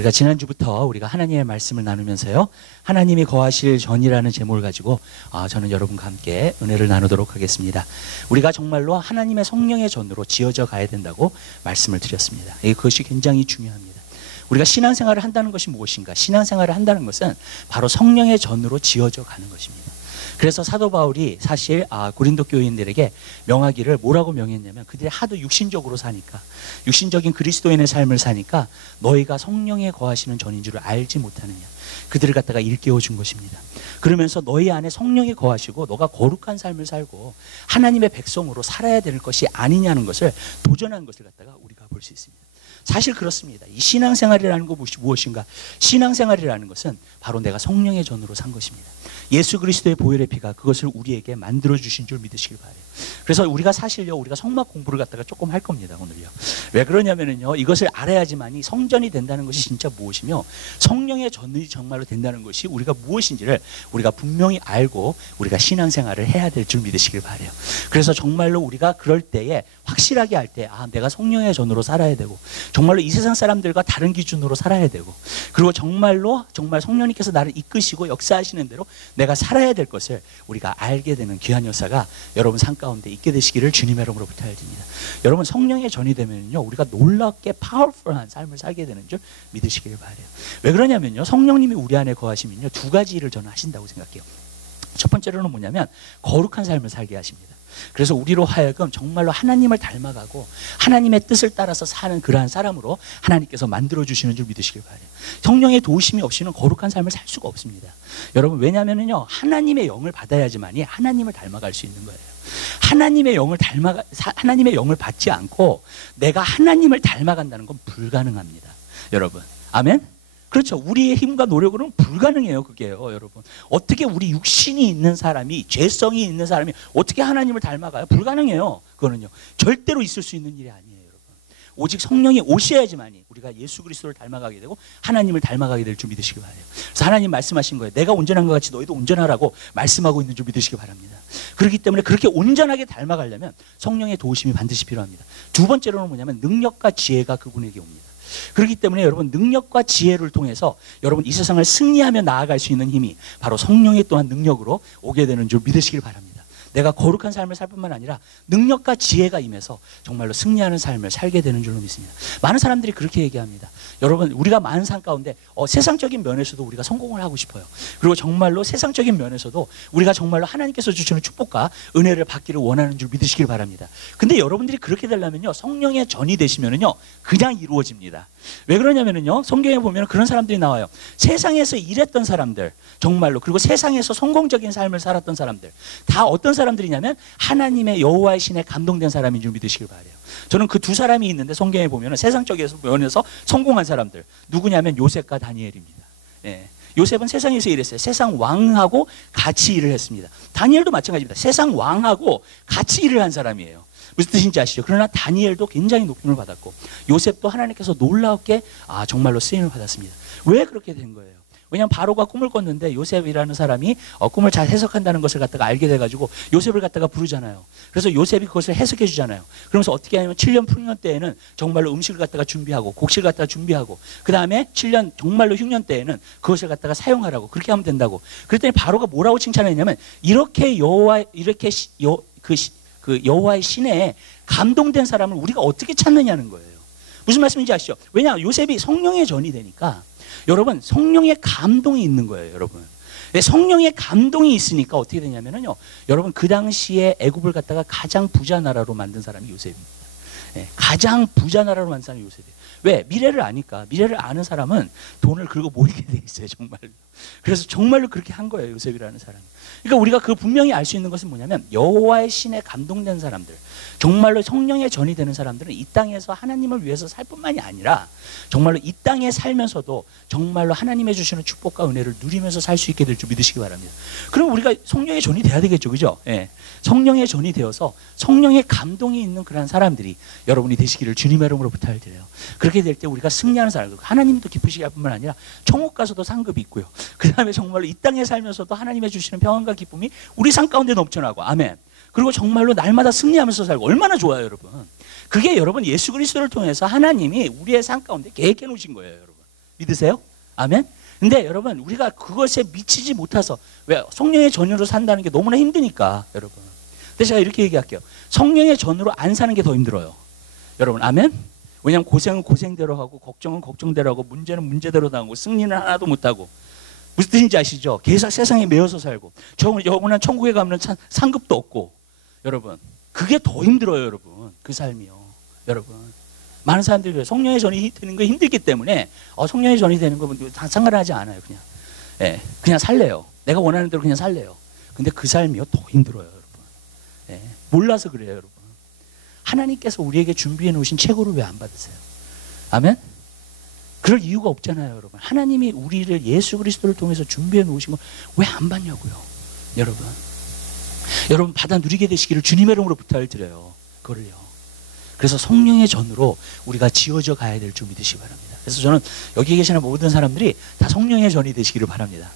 우리가 지난주부터 우리가 하나님의 말씀을 나누면서요, 하나님이 거하실 전이라는 제목을 가지고 저는 여러분과 함께 은혜를 나누도록 하겠습니다. 우리가 정말로 하나님의 성령의 전으로 지어져 가야 된다고 말씀을 드렸습니다. 그것이 굉장히 중요합니다. 우리가 신앙생활을 한다는 것이 무엇인가? 신앙생활을 한다는 것은 바로 성령의 전으로 지어져 가는 것입니다. 그래서 사도 바울이 사실 고린도 교인들에게 명하기를 뭐라고 명했냐면, 그들이 하도 육신적으로 사니까, 육신적인 그리스도인의 삶을 사니까 너희가 성령에 거하시는 전인 줄을 알지 못하느냐, 그들을 갖다가 일깨워 준 것입니다. 그러면서 너희 안에 성령이 거하시고 너가 거룩한 삶을 살고 하나님의 백성으로 살아야 될 것이 아니냐는 것을 도전한 것을 갖다가 우리가 볼 수 있습니다. 사실 그렇습니다. 이 신앙생활이라는 것이 무엇인가? 신앙생활이라는 것은 바로 내가 성령의 전으로 산 것입니다. 예수 그리스도의 보혈의 피가 그것을 우리에게 만들어주신 줄 믿으시길 바라요. 그래서 우리가 사실요, 우리가 성막 공부를 갖다가 조금 할 겁니다, 오늘요. 왜 그러냐면요, 이것을 알아야지만이 성전이 된다는 것이 진짜 무엇이며, 성령의 전이 정말로 된다는 것이 우리가 무엇인지를 우리가 분명히 알고 우리가 신앙생활을 해야 될 줄 믿으시길 바라요. 그래서 정말로 우리가 그럴 때에 확실하게 할 때, 내가 성령의 전으로 살아야 되고, 정말로 이 세상 사람들과 다른 기준으로 살아야 되고, 그리고 정말 성령님께서 나를 이끄시고 역사하시는 대로 내가 살아야 될 것을 우리가 알게 되는 귀한 역사가 여러분 삶 가운데 있게 되시기를 주님의 이름으로 부탁드립니다. 여러분, 성령의 전이 되면요, 우리가 놀랍게 파워풀한 삶을 살게 되는 줄 믿으시길 바라요. 왜 그러냐면요, 성령님이 우리 안에 거하시면요, 두 가지 일을 저는 하신다고 생각해요. 첫 번째로는 뭐냐면 거룩한 삶을 살게 하십니다. 그래서 우리로 하여금 정말로 하나님을 닮아가고 하나님의 뜻을 따라서 사는 그러한 사람으로 하나님께서 만들어주시는 줄 믿으시길 바라요. 성령의 도우심이 없이는 거룩한 삶을 살 수가 없습니다. 여러분, 왜냐하면요, 하나님의 영을 받아야지만이 하나님을 닮아갈 수 있는 거예요. 하나님의 영을 받지 않고 내가 하나님을 닮아간다는 건 불가능합니다. 여러분, 아멘? 그렇죠. 우리의 힘과 노력으로는 불가능해요, 그게요, 여러분. 어떻게 우리 육신이 있는 사람이, 죄성이 있는 사람이 어떻게 하나님을 닮아가요? 불가능해요. 그거는요, 절대로 있을 수 있는 일이 아니에요, 여러분. 오직 성령이 오셔야지만이 우리가 예수 그리스도를 닮아가게 되고 하나님을 닮아가게 될 줄 믿으시기 바라요. 그래서 하나님 말씀하신 거예요. 내가 온전한 것 같이 너희도 온전하라고 말씀하고 있는 줄 믿으시기 바랍니다. 그렇기 때문에 그렇게 온전하게 닮아가려면 성령의 도우심이 반드시 필요합니다. 두 번째로는 뭐냐면 능력과 지혜가 그분에게 옵니다. 그렇기 때문에 여러분, 능력과 지혜를 통해서 여러분 이 세상을 승리하며 나아갈 수 있는 힘이 바로 성령의 또한 능력으로 오게 되는 줄 믿으시길 바랍니다. 내가 거룩한 삶을 살 뿐만 아니라 능력과 지혜가 임해서 정말로 승리하는 삶을 살게 되는 줄로 믿습니다. 많은 사람들이 그렇게 얘기합니다. 여러분, 우리가 많은 삶 가운데 세상적인 면에서도 우리가 성공을 하고 싶어요. 그리고 정말로 세상적인 면에서도 우리가 정말로 하나님께서 주시는 축복과 은혜를 받기를 원하는 줄 믿으시길 바랍니다. 근데 여러분들이 그렇게 되려면요, 성령의 전이 되시면은요, 그냥 이루어집니다. 왜 그러냐면은요, 성경에 보면 그런 사람들이 나와요. 세상에서 일했던 사람들, 정말로, 그리고 세상에서 성공적인 삶을 살았던 사람들, 다 어떤 사람들이냐면 하나님의 여호와의 신에 감동된 사람인 줄 믿으시길 바라요. 저는 그 두 사람이 있는데 성경에 보면 세상적인 면에서 성공한 사람들, 누구냐면 요셉과 다니엘입니다. 요셉은 세상에서 일했어요. 세상 왕하고 같이 일을 했습니다. 다니엘도 마찬가지입니다. 세상 왕하고 같이 일을 한 사람이에요. 무슨 뜻인지 아시죠? 그러나 다니엘도 굉장히 높임을 받았고 요셉도 하나님께서 놀랍게 정말로 쓰임을 받았습니다. 왜 그렇게 된 거예요? 왜냐하면 바로가 꿈을 꿨는데 요셉이라는 사람이 꿈을 잘 해석한다는 것을 갖다가 알게 돼가지고 요셉을 갖다가 부르잖아요. 그래서 요셉이 그것을 해석해 주잖아요. 그러면서 어떻게 하냐면 7년 풍년 때에는 정말로 음식을 갖다가 준비하고 곡식을 갖다가 준비하고, 그 다음에 7년 정말로 흉년 때에는 그것을 갖다가 사용하라고, 그렇게 하면 된다고. 그랬더니 바로가 뭐라고 칭찬했냐면, 이렇게 여호와의 신에 감동된 사람을 우리가 어떻게 찾느냐는 거예요. 무슨 말씀인지 아시죠? 왜냐, 요셉이 성령의 전이 되니까 여러분, 성령의 감동이 있는 거예요, 여러분. 성령의 감동이 있으니까 어떻게 되냐면요, 여러분, 그 당시에 애굽을 갖다가 가장 부자 나라로 만든 사람이 요셉입니다. 가장 부자 나라로 만든 사람이 요셉이에요. 왜? 미래를 아니까. 미래를 아는 사람은 돈을 긁어 모이게 돼 있어요, 정말로. 그래서 정말로 그렇게 한 거예요, 요셉이라는 사람이. 그러니까 우리가 그 분명히 알 수 있는 것은 뭐냐면, 여호와의 신에 감동된 사람들, 정말로 성령의 전이 되는 사람들은 이 땅에서 하나님을 위해서 살 뿐만이 아니라 정말로 이 땅에 살면서도 정말로 하나님의 주시는 축복과 은혜를 누리면서 살 수 있게 될 줄 믿으시기 바랍니다. 그럼 우리가 성령의 전이 돼야 되겠죠, 그죠? 성령의 전이 되어서 성령의 감동이 있는 그런 사람들이 여러분이 되시기를 주님의 이름으로 부탁을 드려요. 그렇게 될 때 우리가 승리하는 사람, 하나님도 기쁘시게 할 뿐만 아니라 천국 가서도 상급이 있고요, 그 다음에 정말로 이 땅에 살면서도 하나님의 주시는 평안과 기쁨이 우리 삶 가운데 넘쳐나고, 아멘. 그리고 정말로 날마다 승리하면서 살고, 얼마나 좋아요, 여러분. 그게 여러분 예수 그리스도를 통해서 하나님이 우리의 삶 가운데 계획해 놓으신 거예요, 여러분. 믿으세요? 아멘? 근데 여러분 우리가 그것에 미치지 못해서 왜 성령의 전유로 산다는 게 너무나 힘드니까 여러분. 근데 제가 이렇게 얘기할게요. 성령의 전유로 안 사는 게 더 힘들어요. 여러분 아멘? 왜냐하면 고생은 고생대로 하고 걱정은 걱정대로 하고 문제는 문제대로 당하고 승리는 하나도 못하고 무슨 뜻인지 아시죠? 계속 세상에 매여서 살고 영원한 천국에 가면 상급도 없고 여러분 그게 더 힘들어요 여러분. 그 삶이요 여러분. 많은 사람들이 성령의 전이 되는 거 힘들기 때문에 성령의 전이 되는 거 다 상관하지 않아요. 그냥 그냥 살래요. 내가 원하는 대로 그냥 살래요. 근데 그 삶이요 더 힘들어요 여러분. 몰라서 그래요 여러분. 하나님께서 우리에게 준비해 놓으신 최고를 왜 안 받으세요? 아멘? 그럴 이유가 없잖아요 여러분. 하나님이 우리를 예수 그리스도를 통해서 준비해 놓으신 걸 왜 안 받냐고요 여러분. 여러분 받아 누리게 되시기를 주님의 이름으로 부탁을 드려요. 그걸요. 그래서 성령의 전으로 우리가 지어져 가야 될 줄 믿으시기 바랍니다. 그래서 저는 여기 계시는 모든 사람들이 다 성령의 전이 되시기를 바랍니다.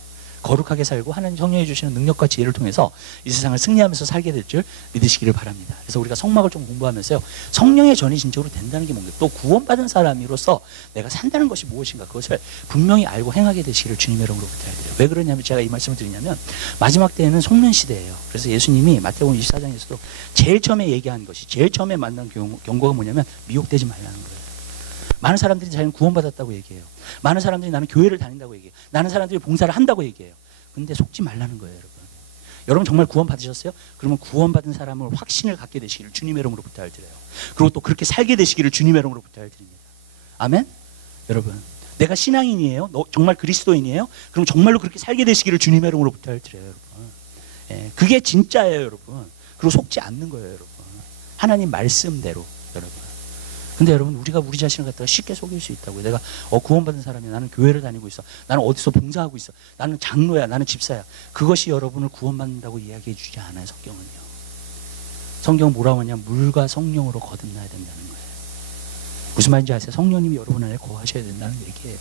거룩하게 살고 하나님 성령이 주시는 능력과 지혜를 통해서 이 세상을 승리하면서 살게 될 줄 믿으시기를 바랍니다. 그래서 우리가 성막을 좀 공부하면서요. 성령의 전이 진짜로 된다는 게 뭔가 또 구원받은 사람으로서 내가 산다는 것이 무엇인가 그것을 분명히 알고 행하게 되시기를 주님의 이름으로 부탁드려요. 왜 그러냐면 제가 이 말씀을 드리냐면 마지막 때에는 속는 시대예요. 그래서 예수님이 마태복음 24장에서도 제일 처음에 얘기한 것이 제일 처음에 만난 경고가 뭐냐면 미혹되지 말라는 거예요. 많은 사람들이 자기는 구원받았다고 얘기해요. 많은 사람들이 나는 교회를 다닌다고 얘기해요. 많은 사람들이 봉사를 한다고 얘기해요. 근데 속지 말라는 거예요 여러분. 여러분 정말 구원받으셨어요? 그러면 구원받은 사람을 확신을 갖게 되시기를 주님의 이름으로 부탁을 드려요. 그리고 또 그렇게 살게 되시기를 주님의 이름으로 부탁을 드립니다. 아멘? 여러분 내가 신앙인이에요? 너 정말 그리스도인이에요? 그럼 정말로 그렇게 살게 되시기를 주님의 이름으로 부탁을 드려요 여러분. 그게 진짜예요 여러분. 그리고 속지 않는 거예요 여러분. 하나님 말씀대로 여러분. 근데 여러분 우리가 우리 자신을 갖다가 쉽게 속일 수 있다고요. 내가 구원받은 사람이야. 나는 교회를 다니고 있어. 나는 어디서 봉사하고 있어. 나는 장로야. 나는 집사야. 그것이 여러분을 구원받는다고 이야기해 주지 않아요. 성경은요. 성경은 뭐라고 하냐. 물과 성령으로 거듭나야 된다는 거예요. 무슨 말인지 아세요? 성령님이 여러분 안에 거하셔야 된다는 얘기예요.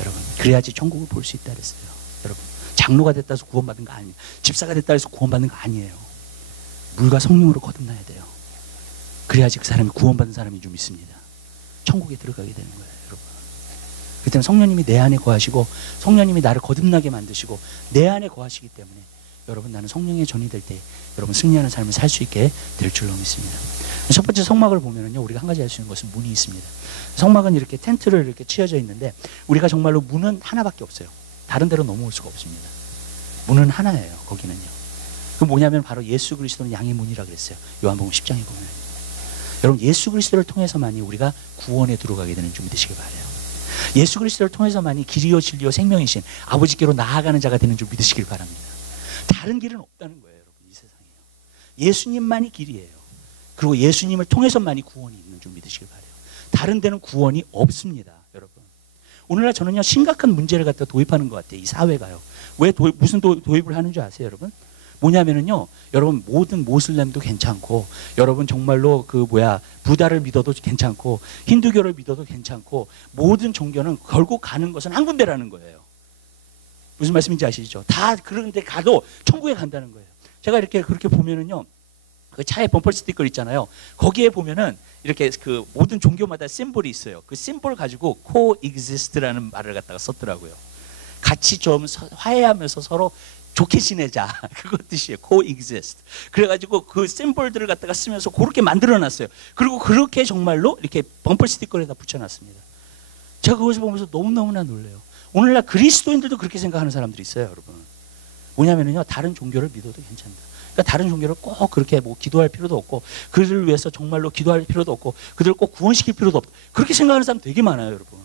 여러분 그래야지 천국을 볼 수 있다 그랬어요. 여러분 장로가 됐다 해서 구원받는 거 아니에요. 집사가 됐다 해서 구원받는 거 아니에요. 물과 성령으로 거듭나야 돼요. 그래야지 그 사람이 구원받은 사람인 줄 믿습니다. 천국에 들어가게 되는 거예요 여러분. 그렇기 때문에 성령님이 내 안에 거하시고 성령님이 나를 거듭나게 만드시고 내 안에 거하시기 때문에 여러분 나는 성령의 전이 될 때 여러분 승리하는 삶을 살 수 있게 될 줄로 믿습니다. 첫 번째 성막을 보면은요 우리가 한 가지 알 수 있는 것은 문이 있습니다. 성막은 이렇게 텐트를 이렇게 치어져 있는데 우리가 정말로 문은 하나밖에 없어요. 다른 데로 넘어올 수가 없습니다. 문은 하나예요. 거기는요. 그 뭐냐면 바로 예수 그리스도는 양의 문이라 그랬어요. 요한복음 10장에 보면. 여러분 예수 그리스도를 통해서만이 우리가 구원에 들어가게 되는 줄 믿으시기 바라요. 예수 그리스도를 통해서만이 길이요 진리요 생명이신 아버지께로 나아가는 자가 되는 줄 믿으시길 바랍니다. 다른 길은 없다는 거예요 여러분. 이 세상에요. 예수님만이 길이에요. 그리고 예수님을 통해서만이 구원이 있는 줄 믿으시길 바라요. 다른 데는 구원이 없습니다 여러분. 오늘날 저는요 심각한 문제를 갖다 도입하는 것 같아요. 이 사회가요. 왜 무슨 도입을 하는 줄 아세요 여러분? 뭐냐면은요, 여러분 모든 모슬렘도 괜찮고, 여러분 정말로 부다를 믿어도 괜찮고, 힌두교를 믿어도 괜찮고, 모든 종교는 결국 가는 것은 한 군데라는 거예요. 무슨 말씀인지 아시죠? 다 그런데 가도 천국에 간다는 거예요. 제가 이렇게 그렇게 보면은요, 그 차에 범퍼 스티커 있잖아요. 거기에 보면은 이렇게 그 모든 종교마다 심볼이 있어요. 그 심볼 가지고 coexist라는 말을 갖다가 썼더라고요. 같이 좀 화해하면서 서로 좋게 지내자. 그것 뜻이에요. coexist. 그래가지고 그 심볼들을 갖다가 쓰면서 그렇게 만들어놨어요. 그리고 그렇게 정말로 이렇게 범퍼 스티커에다 붙여놨습니다. 제가 그것을 보면서 너무너무나 놀래요. 오늘날 그리스도인들도 그렇게 생각하는 사람들이 있어요, 여러분. 뭐냐면요, 다른 종교를 믿어도 괜찮다. 그러니까 다른 종교를 꼭 그렇게 기도할 필요도 없고, 그들을 위해서 정말로 기도할 필요도 없고, 그들을 꼭 구원시킬 필요도 없고, 그렇게 생각하는 사람 되게 많아요, 여러분.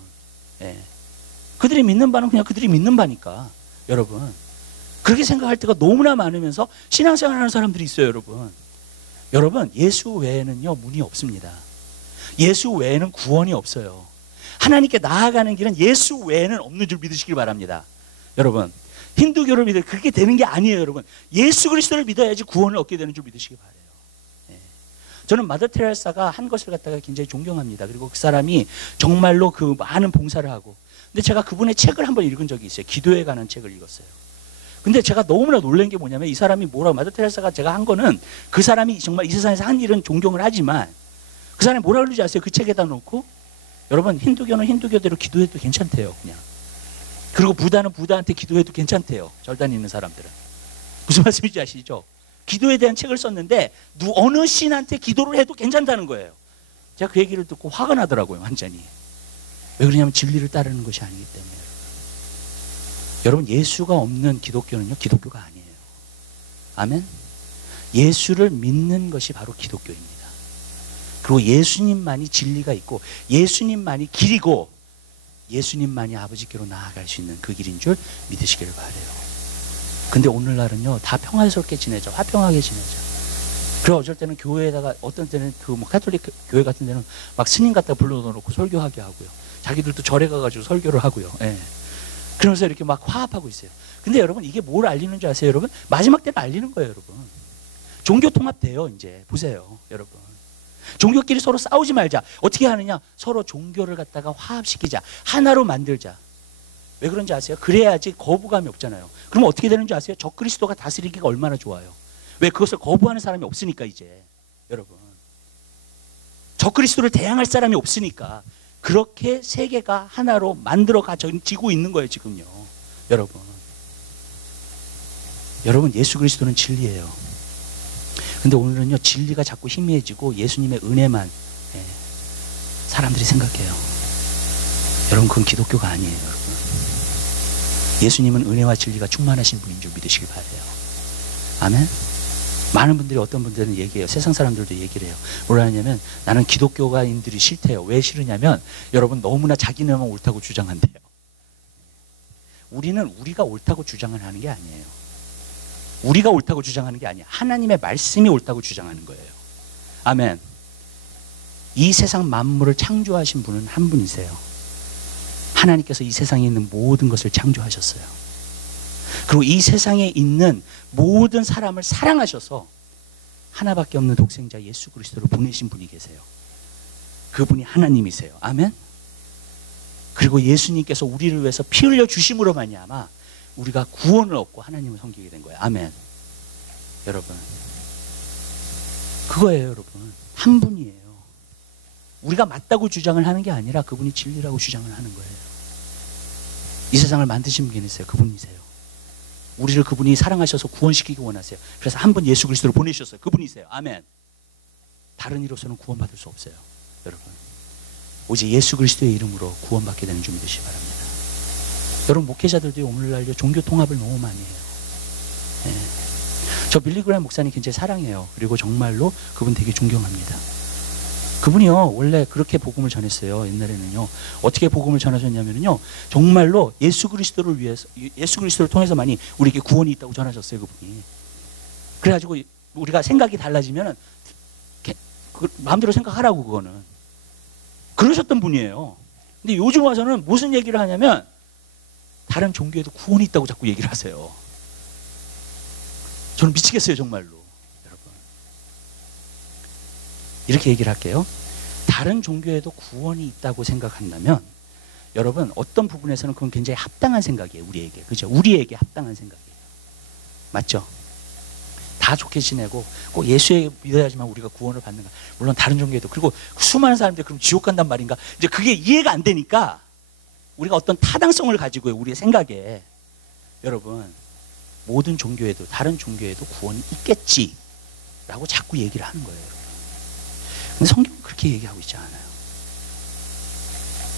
예. 그들이 믿는 바는 그냥 그들이 믿는 바니까, 여러분. 그렇게 생각할 때가 너무나 많으면서 신앙생활 하는 사람들이 있어요, 여러분. 여러분, 예수 외에는요, 문이 없습니다. 예수 외에는 구원이 없어요. 하나님께 나아가는 길은 예수 외에는 없는 줄 믿으시길 바랍니다. 여러분, 힌두교를 믿어요. 그렇게 되는 게 아니에요, 여러분. 예수 그리스도를 믿어야지 구원을 얻게 되는 줄 믿으시기 바라요. 네. 저는 마더 테레사가 한 것을 갖다가 굉장히 존경합니다. 그리고 그 사람이 정말로 그 많은 봉사를 하고. 근데 제가 그분의 책을 한번 읽은 적이 있어요. 기도에 관한 책을 읽었어요. 근데 제가 너무나 놀란 게 뭐냐면 이 사람이 마더 테레사가 제가 한 거는 그 사람이 정말 이 세상에서 한 일은 존경을 하지만 그 사람이 뭐라 그러지 아세요? 그 책에다 놓고 여러분, 힌두교는 힌두교대로 기도해도 괜찮대요, 그냥. 그리고 부다는 부다한테 기도해도 괜찮대요, 절단이 있는 사람들은. 무슨 말씀인지 아시죠? 기도에 대한 책을 썼는데 어느 신한테 기도를 해도 괜찮다는 거예요. 제가 그 얘기를 듣고 화가 나더라고요, 완전히. 왜 그러냐면 진리를 따르는 것이 아니기 때문에. 여러분, 예수가 없는 기독교는요, 기독교가 아니에요. 아멘? 예수를 믿는 것이 바로 기독교입니다. 그리고 예수님만이 진리가 있고 예수님만이 길이고 예수님만이 아버지께로 나아갈 수 있는 그 길인 줄 믿으시기를 바라요. 근데 오늘날은요, 다 평화스럽게 지내자, 화평하게 지내자. 그리고 어쩔 때는 교회에다가, 어떤 때는 그 뭐 가톨릭 교회 같은 데는 막 스님 갖다 불러놓고 설교하게 하고요. 자기들도 절에 가가지고 설교를 하고요. 예. 그러면서 이렇게 막 화합하고 있어요. 근데 여러분, 이게 뭘 알리는 줄 아세요, 여러분? 마지막 때는 알리는 거예요, 여러분. 종교 통합돼요, 이제. 보세요, 여러분. 종교끼리 서로 싸우지 말자. 어떻게 하느냐? 서로 종교를 갖다가 화합시키자. 하나로 만들자. 왜 그런지 아세요? 그래야지 거부감이 없잖아요. 그럼 어떻게 되는 줄 아세요? 적그리스도가 다스리기가 얼마나 좋아요. 왜? 그것을 거부하는 사람이 없으니까, 이제. 여러분. 적그리스도를 대항할 사람이 없으니까. 그렇게 세계가 하나로 만들어지고 있는 거예요, 지금요. 여러분. 여러분, 예수 그리스도는 진리예요. 근데 오늘은요, 진리가 자꾸 희미해지고 예수님의 은혜만 사람들이 생각해요. 여러분, 그건 기독교가 아니에요, 여러분. 예수님은 은혜와 진리가 충만하신 분인 줄 믿으시길 바라요. 아멘? 많은 분들이, 어떤 분들은 얘기해요. 세상 사람들도 얘기를 해요. 뭐라 하냐면, 나는 기독교가인들이 싫대요. 왜 싫으냐면, 여러분, 너무나 자기네만 옳다고 주장한대요. 우리는 우리가 옳다고 주장을 하는 게 아니에요. 우리가 옳다고 주장하는 게 아니야. 하나님의 말씀이 옳다고 주장하는 거예요. 아멘. 이 세상 만물을 창조하신 분은 한 분이세요. 하나님께서 이 세상에 있는 모든 것을 창조하셨어요. 그리고 이 세상에 있는 모든 사람을 사랑하셔서 하나밖에 없는 독생자 예수 그리스도를 보내신 분이 계세요. 그분이 하나님이세요. 아멘. 그리고 예수님께서 우리를 위해서 피 흘려 주심으로 말미암아 우리가 구원을 얻고 하나님을 섬기게 된 거예요. 아멘. 여러분, 그거예요. 여러분, 한 분이에요. 우리가 맞다고 주장을 하는 게 아니라 그분이 진리라고 주장을 하는 거예요. 이 세상을 만드신 분이 계세요. 그분이세요. 우리를 그분이 사랑하셔서 구원시키기 원하세요. 그래서 한 분 예수 그리스도를 보내주셨어요. 그분이세요. 아멘. 다른 이로서는 구원받을 수 없어요, 여러분. 오직 예수 그리스도의 이름으로 구원받게 되는 줄 믿으시기 바랍니다. 여러분, 목회자들도 오늘날 종교 통합을 너무 많이 해요. 네. 저 빌리그레이엄 목사님 굉장히 사랑해요. 그리고 정말로 그분 되게 존경합니다. 그분이요, 원래 그렇게 복음을 전했어요. 옛날에는요. 어떻게 복음을 전하셨냐면요, 정말로 예수 그리스도를 위해서, 예수 그리스도를 통해서만이 우리에게 구원이 있다고 전하셨어요, 그분이. 그래가지고 우리가 생각이 달라지면은 마음대로 생각하라고, 그거는. 그러셨던 분이에요. 근데 요즘 와서는 무슨 얘기를 하냐면 다른 종교에도 구원이 있다고 자꾸 얘기를 하세요. 저는 미치겠어요, 정말로. 여러분, 이렇게 얘기를 할게요. 다른 종교에도 구원이 있다고 생각한다면 여러분, 어떤 부분에서는 그건 굉장히 합당한 생각이에요. 우리에게. 그죠? 우리에게 합당한 생각이에요. 맞죠? 다 좋게 지내고 꼭 예수에 믿어야지만 우리가 구원을 받는가. 물론 다른 종교에도. 그리고 수많은 사람들이 그럼 지옥 간단 말인가. 이제 그게 이해가 안 되니까 우리가 어떤 타당성을 가지고요, 우리의 생각에. 여러분, 모든 종교에도, 다른 종교에도 구원이 있겠지라고 자꾸 얘기를 하는 거예요. 근데 성경은 그렇게 얘기하고 있지 않아요.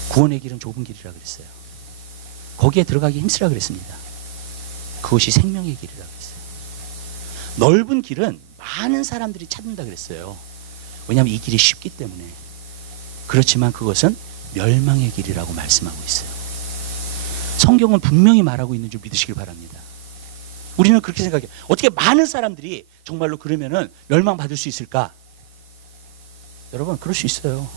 구원의 길은 좁은 길이라 그랬어요. 거기에 들어가기 힘쓰라 그랬습니다. 그것이 생명의 길이라 그랬어요. 넓은 길은 많은 사람들이 찾는다 그랬어요. 왜냐하면 이 길이 쉽기 때문에. 그렇지만 그것은 멸망의 길이라고 말씀하고 있어요. 성경은 분명히 말하고 있는 줄 믿으시길 바랍니다. 우리는 그렇게 생각해요. 어떻게 많은 사람들이 정말로 그러면은 멸망받을 수 있을까? 여러분, 그럴 수 있어요.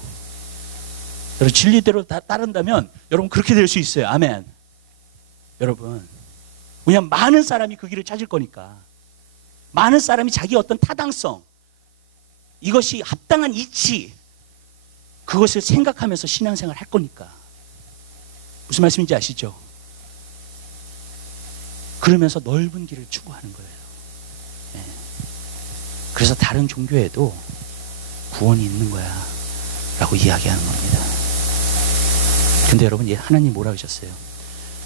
여러분, 진리대로 따른다면 여러분 그렇게 될 수 있어요. 아멘. 여러분, 왜냐하면 많은 사람이 그 길을 찾을 거니까. 많은 사람이 자기 어떤 타당성, 이것이 합당한 이치, 그것을 생각하면서 신앙생활을 할 거니까. 무슨 말씀인지 아시죠? 그러면서 넓은 길을 추구하는 거예요. 네. 그래서 다른 종교에도 구원이 있는 거야 라고 이야기하는 겁니다. 근데 여러분, 하나님 뭐라 하셨어요?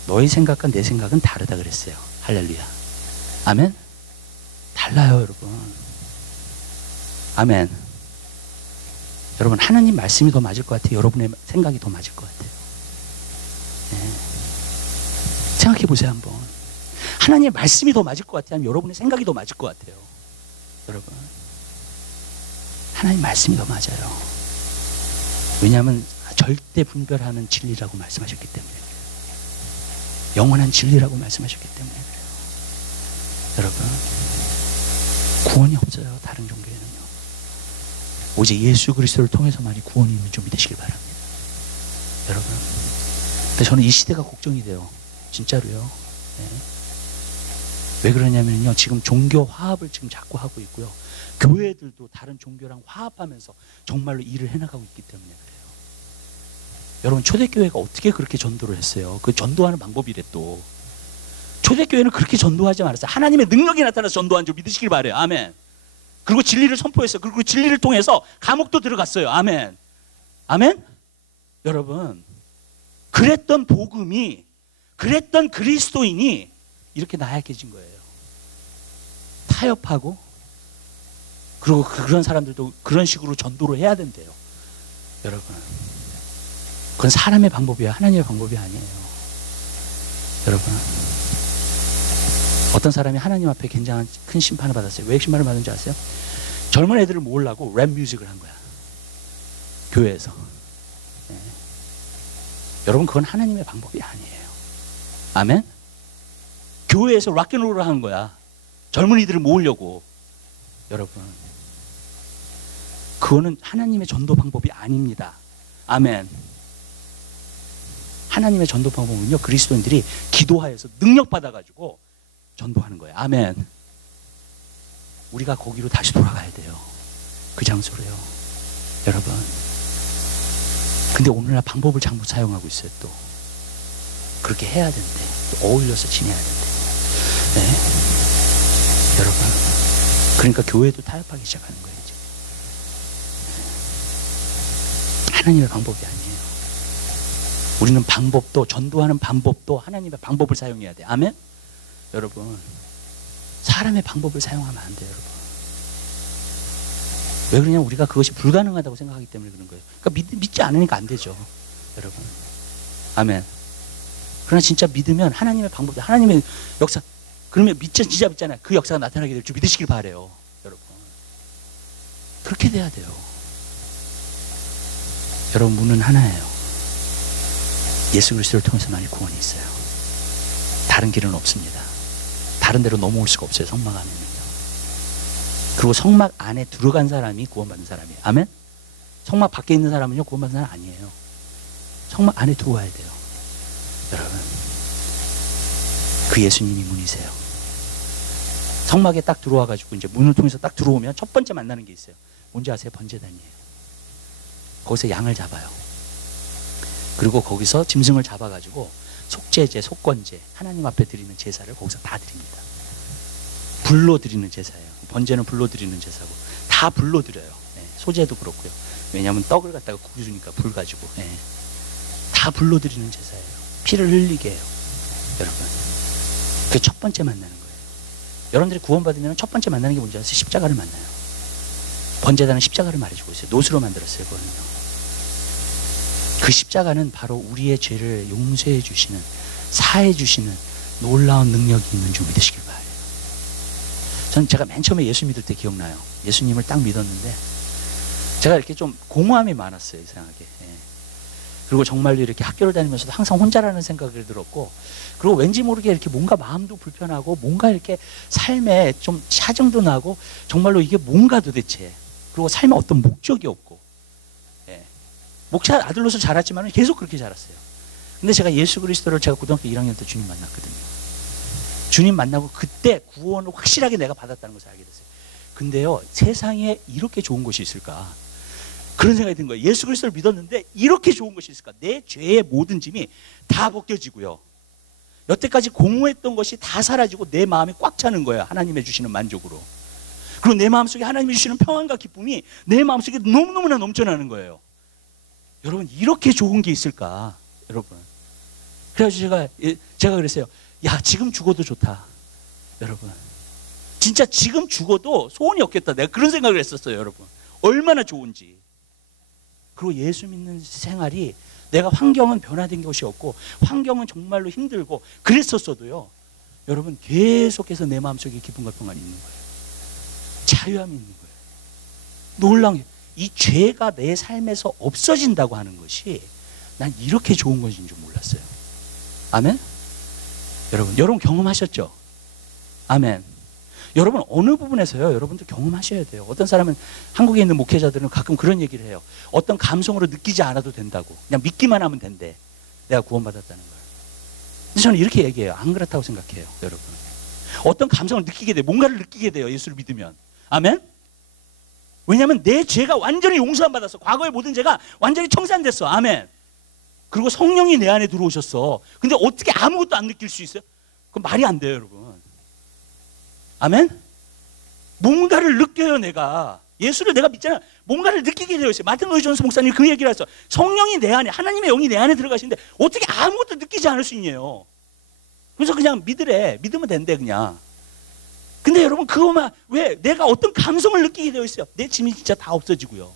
너의 생각과 내 생각은 다르다 그랬어요. 할렐루야. 아멘? 달라요, 여러분. 아멘. 여러분, 하나님 말씀이 더 맞을 것 같아요? 여러분의 생각이 더 맞을 것 같아요? 네. 생각해 보세요, 한번. 하나님의 말씀이 더 맞을 것 같아요? 아니면 여러분의 생각이 더 맞을 것 같아요? 여러분, 하나님 말씀이 더 맞아요. 왜냐하면 절대 분별하는 진리라고 말씀하셨기 때문에 그래요. 영원한 진리라고 말씀하셨기 때문에 그래요. 여러분, 구원이 없어요, 다른 종교에는요. 오직 예수 그리스도를 통해서만이 구원이 있는 줄 믿으시길 바랍니다. 여러분, 근데 저는 이 시대가 걱정이 돼요. 진짜로요. 네. 왜 그러냐면요, 지금 종교 화합을 지금 자꾸 하고 있고요. 교회들도 다른 종교랑 화합하면서 정말로 일을 해나가고 있기 때문에 그래요. 여러분, 초대교회가 어떻게 그렇게 전도를 했어요? 그 전도하는 방법이래 또. 초대교회는 그렇게 전도하지 않았어요. 하나님의 능력이 나타나서 전도한 줄 믿으시길 바래요. 아멘. 그리고 진리를 선포했어요. 그리고 진리를 통해서 감옥도 들어갔어요. 아멘. 아멘. 여러분, 그랬던 복음이, 그랬던 그리스도인이 이렇게 나약해진 거예요. 타협하고, 그리고 그런 사람들도 그런 식으로 전도를 해야 된대요. 여러분, 그건 사람의 방법이에요. 하나님의 방법이 아니에요. 여러분, 어떤 사람이 하나님 앞에 굉장한 큰 심판을 받았어요. 왜 심판을 받은지 아세요? 젊은 애들을 모으려고 랩 뮤직을 한 거야, 교회에서. 네. 여러분, 그건 하나님의 방법이 아니에요. 아멘? 교회에서 락앤롤을 한 거야, 젊은이들을 모으려고. 여러분, 그거는 하나님의 전도 방법이 아닙니다. 아멘. 하나님의 전도 방법은요, 그리스도인들이 기도하여서 능력받아가지고 전도하는 거예요. 아멘. 우리가 거기로 다시 돌아가야 돼요. 그 장소로요. 여러분, 근데 오늘날 방법을 잘못 사용하고 있어요. 또 그렇게 해야 된대. 또 어울려서 지내야 된대. 네? 여러분, 그러니까 교회도 타협하기 시작하는 거예요, 이제. 하나님의 방법이 아니에요. 우리는 방법도, 전도하는 방법도 하나님의 방법을 사용해야 돼. 아멘? 여러분, 사람의 방법을 사용하면 안 돼요, 여러분. 왜 그러냐면 우리가 그것이 불가능하다고 생각하기 때문에 그런 거예요. 그러니까 믿지 않으니까 안 되죠, 여러분. 아멘. 그러나 진짜 믿으면 하나님의 방법, 하나님의 역사, 그러면 진짜 믿잖아요. 그 역사가 나타나게 될 줄 믿으시길 바래요, 여러분. 그렇게 돼야 돼요. 여러분, 문은 하나예요. 예수 그리스도를 통해서만이 구원이 있어요. 다른 길은 없습니다. 다른 데로 넘어올 수가 없어요, 성막 안에는요. 그리고 성막 안에 들어간 사람이 구원받는 사람이에요. 아멘? 성막 밖에 있는 사람은요, 구원받는 사람 아니에요. 성막 안에 들어와야 돼요. 여러분, 그 예수님이 문이세요. 성막에 딱 들어와가지고 이제 문을 통해서 딱 들어오면 첫 번째 만나는 게 있어요. 뭔지 아세요? 번제단이에요. 거기서 양을 잡아요. 그리고 거기서 짐승을 잡아가지고 속죄제, 속건제, 하나님 앞에 드리는 제사를 거기서 다 드립니다. 불로 드리는 제사예요. 번제는 불로 드리는 제사고 다 불로 드려요. 네, 소제도 그렇고요. 왜냐하면 떡을 갖다가 구워주니까 불 가지고. 네, 다 불로 드리는 제사예요. 피를 흘리게 해요. 여러분, 그게 첫 번째 만나는 거예요. 여러분들이 구원받으면 첫 번째 만나는 게 뭔지 아세요? 십자가를 만나요. 번제단은 십자가를 말해주고 있어요. 노수로 만들었어요, 그거는요. 그 십자가는 바로 우리의 죄를 용서해 주시는, 사해 주시는 놀라운 능력이 있는 줄 믿으시길 바라요. 저는 제가 맨 처음에 예수 믿을 때 기억나요. 예수님을 딱 믿었는데 제가 이렇게 좀 공허함이 많았어요, 이상하게. 예. 그리고 정말로 이렇게 학교를 다니면서도 항상 혼자라는 생각을 들었고, 그리고 왠지 모르게 이렇게 뭔가 마음도 불편하고, 뭔가 이렇게 삶에 좀 차증도 나고, 정말로 이게 뭔가 도대체, 그리고 삶에 어떤 목적이 없고, 목사 아들로서 자랐지만 계속 그렇게 자랐어요. 근데 제가 예수 그리스도를 제가 고등학교 1학년 때 주님 만났거든요. 주님 만나고 그때 구원을 확실하게 내가 받았다는 것을 알게 됐어요. 근데요, 세상에 이렇게 좋은 것이 있을까? 그런 생각이 든 거예요. 예수 그리스도를 믿었는데 이렇게 좋은 것이 있을까? 내 죄의 모든 짐이 다 벗겨지고요. 여태까지 공허했던 것이 다 사라지고 내 마음이 꽉 차는 거예요. 하나님의 주시는 만족으로. 그리고 내 마음속에 하나님이 주시는 평안과 기쁨이 내 마음속에 너무너무나 넘쳐나는 거예요. 여러분, 이렇게 좋은 게 있을까? 여러분. 그래가지고 제가 그랬어요. 야, 지금 죽어도 좋다. 여러분. 진짜 지금 죽어도 소원이 없겠다. 내가 그런 생각을 했었어요, 여러분. 얼마나 좋은지. 그리고 예수 믿는 생활이 내가 환경은 변화된 것이 없고 환경은 정말로 힘들고 그랬었어도요. 여러분 계속해서 내 마음속에 기쁨과 평안이 있는 거예요. 자유함이 있는 거예요. 놀라운 게 이 죄가 내 삶에서 없어진다고 하는 것이 난 이렇게 좋은 것인 줄 몰랐어요. 아멘? 여러분 경험하셨죠? 아멘. 여러분 어느 부분에서요 여러분도 경험하셔야 돼요. 어떤 사람은 한국에 있는 목회자들은 가끔 그런 얘기를 해요. 어떤 감성으로 느끼지 않아도 된다고, 그냥 믿기만 하면 된대. 내가 구원받았다는 걸. 근데 저는 이렇게 얘기해요. 안 그렇다고 생각해요, 여러분. 어떤 감성을 느끼게 돼요. 뭔가를 느끼게 돼요, 예수를 믿으면. 아멘? 왜냐하면 내 죄가 완전히 용서함 받았어. 과거의 모든 죄가 완전히 청산됐어. 아멘. 그리고 성령이 내 안에 들어오셨어. 근데 어떻게 아무것도 안 느낄 수 있어요? 그건 말이 안 돼요, 여러분. 아멘? 뭔가를 느껴요, 내가. 예수를 내가 믿잖아. 뭔가를 느끼게 되어 있어요. 마틴 로이 존스 목사님이 그 얘기를 했어. 성령이 내 안에, 하나님의 영이 내 안에 들어가시는데 어떻게 아무것도 느끼지 않을 수 있냐요. 그래서 그냥 믿으래. 믿으면 된대, 그냥. 근데 여러분, 그거만, 왜? 내가 어떤 감성을 느끼게 되어 있어요. 내 짐이 진짜 다 없어지고요.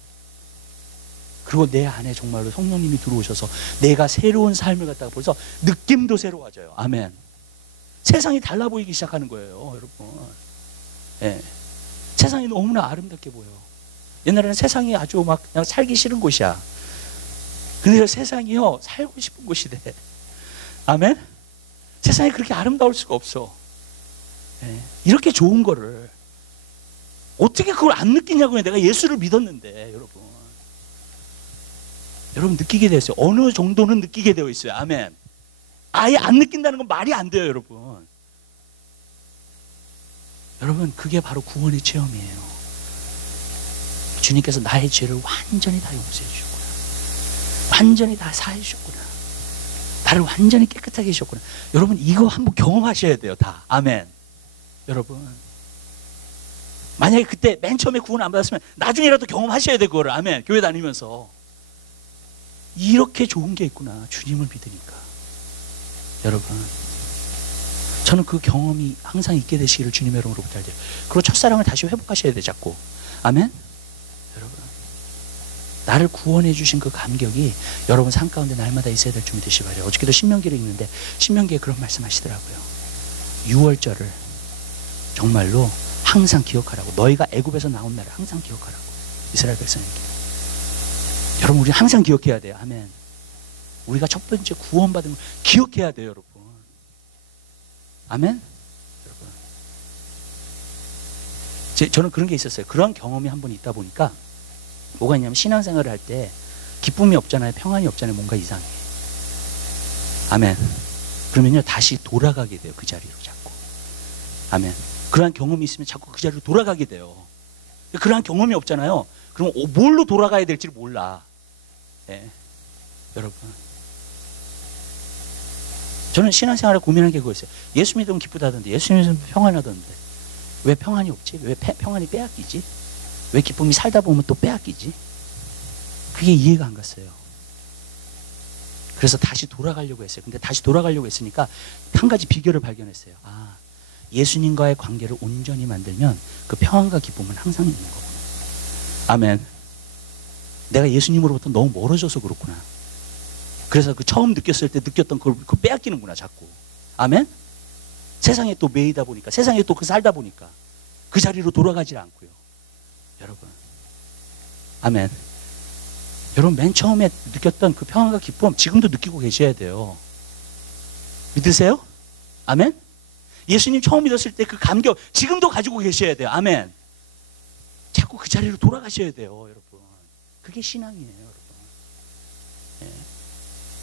그리고 내 안에 정말로 성령님이 들어오셔서 내가 새로운 삶을 갖다가 벌써 느낌도 새로워져요. 아멘. 세상이 달라 보이기 시작하는 거예요, 여러분. 예. 세상이 너무나 아름답게 보여. 옛날에는 세상이 아주 막 그냥 살기 싫은 곳이야. 근데 세상이요, 살고 싶은 곳이 돼. 아멘? 세상이 그렇게 아름다울 수가 없어. 예. 이렇게 좋은 거를 어떻게 그걸 안 느끼냐고요. 내가 예수를 믿었는데, 여러분. 여러분 느끼게 됐어요. 어느 정도는 느끼게 되어 있어요. 아멘. 아예 안 느낀다는 건 말이 안 돼요, 여러분. 여러분, 그게 바로 구원의 체험이에요. 주님께서 나의 죄를 완전히 다 용서해 주셨구나. 완전히 다 사해 주셨구나. 나를 완전히 깨끗하게 해주셨구나. 여러분, 이거 한번 경험하셔야 돼요, 다. 아멘. 여러분. 만약에 그때 맨 처음에 구원 안 받았으면 나중에라도 경험하셔야 돼, 그거를. 아멘. 교회 다니면서. 이렇게 좋은 게 있구나. 주님을 믿으니까. 여러분. 저는 그 경험이 항상 있게 되시기를 주님의 이름으로부터 할게요. 그리고 첫사랑을 다시 회복하셔야 돼, 자꾸. 아멘? 여러분. 나를 구원해 주신 그 감격이 여러분 삶 가운데 날마다 있어야 될 준비 되시기 바라요. 어저께도 신명기를 읽는데 신명기에 그런 말씀 하시더라고요. 6월절을 정말로 항상 기억하라고. 너희가 애굽에서 나온 날을 항상 기억하라고. 이스라엘 백성에게. 여러분, 우리 항상 기억해야 돼요. 아멘. 우리가 첫 번째 구원받은 걸 기억해야 돼요, 여러분. 아멘? 여러분. 저는 그런 게 있었어요. 그런 경험이 한 번 있다 보니까 뭐가 있냐면 신앙생활을 할 때 기쁨이 없잖아요. 평안이 없잖아요. 뭔가 이상해. 아멘. 그러면요, 다시 돌아가게 돼요. 그 자리로 자꾸. 아멘. 그러한 경험이 있으면 자꾸 그 자리로 돌아가게 돼요. 그러한 경험이 없잖아요. 그럼 뭘로 돌아가야 될지 몰라. 네. 여러분. 저는 신앙생활을 고민한 게 그거였어요. 예수 믿으면 기쁘다던데, 예수 믿으면 평안하던데, 왜 평안이 없지? 왜 평안이 빼앗기지? 왜 기쁨이 살다 보면 또 빼앗기지? 그게 이해가 안 갔어요. 그래서 다시 돌아가려고 했어요. 근데 다시 돌아가려고 했으니까 한 가지 비결을 발견했어요. 아, 예수님과의 관계를 온전히 만들면 그 평안과 기쁨은 항상 있는 거구나. 아멘. 내가 예수님으로부터 너무 멀어져서 그렇구나. 그래서 그 처음 느꼈을 때 느꼈던 그걸 빼앗기는구나, 자꾸. 아멘? 세상에 또 매이다 보니까, 세상에 또 그 살다 보니까 그 자리로 돌아가질 않고요. 여러분. 아멘. 여러분, 맨 처음에 느꼈던 그 평안과 기쁨 지금도 느끼고 계셔야 돼요. 믿으세요? 아멘? 예수님 처음 믿었을 때 그 감격 지금도 가지고 계셔야 돼요. 아멘. 자꾸 그 자리로 돌아가셔야 돼요, 여러분. 그게 신앙이에요, 여러분. 예.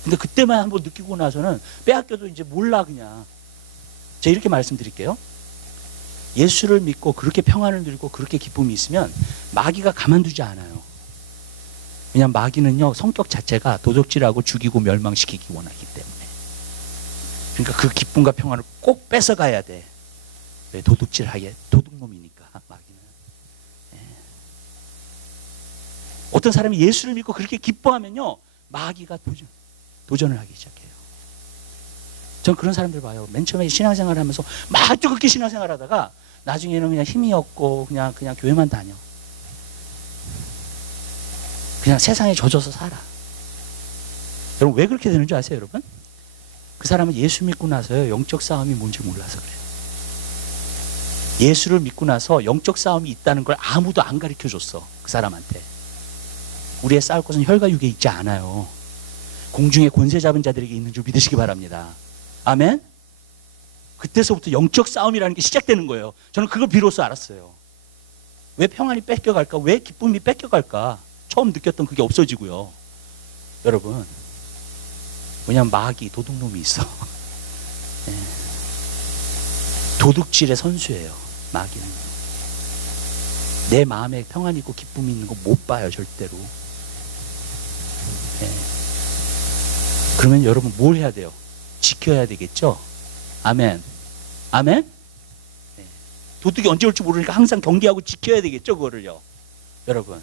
근데 그때만 한번 느끼고 나서는 빼앗겨도 이제 몰라, 그냥. 제가 이렇게 말씀드릴게요. 예수를 믿고 그렇게 평안을 누리고 그렇게 기쁨이 있으면 마귀가 가만두지 않아요. 왜냐하면 마귀는요, 성격 자체가 도둑질하고 죽이고 멸망시키기 원하기 때문에. 그러니까 그 기쁨과 평안을 꼭 뺏어가야 돼. 왜? 도둑질하게, 도둑놈이니까, 마귀는. 예. 어떤 사람이 예수를 믿고 그렇게 기뻐하면요, 마귀가 도전을 하기 시작해요. 전 그런 사람들 봐요. 맨 처음에 신앙생활 하면서 막 뜨겁게 신앙생활 하다가 나중에는 그냥 힘이 없고 그냥 교회만 다녀. 그냥 세상에 젖어서 살아. 여러분 왜 그렇게 되는 줄 아세요, 여러분? 그 사람은 예수 믿고 나서요, 영적 싸움이 뭔지 몰라서 그래요. 예수를 믿고 나서 영적 싸움이 있다는 걸 아무도 안 가르쳐 줬어, 그 사람한테. 우리의 싸울 것은 혈과 육에 있지 않아요. 공중에 권세 잡은 자들에게 있는 줄 믿으시기 바랍니다. 아멘? 그때서부터 영적 싸움이라는 게 시작되는 거예요. 저는 그걸 비로소 알았어요. 왜 평안이 뺏겨갈까? 왜 기쁨이 뺏겨갈까? 처음 느꼈던 그게 없어지고요. 여러분, 왜냐하면 마귀, 도둑놈이 있어. 네. 도둑질의 선수예요, 마귀는. 내 마음에 평안이 있고 기쁨이 있는 거 못 봐요, 절대로. 네. 그러면 여러분 뭘 해야 돼요? 지켜야 되겠죠? 아멘. 아멘? 네. 도둑이 언제 올지 모르니까 항상 경계하고 지켜야 되겠죠, 그거를요. 여러분.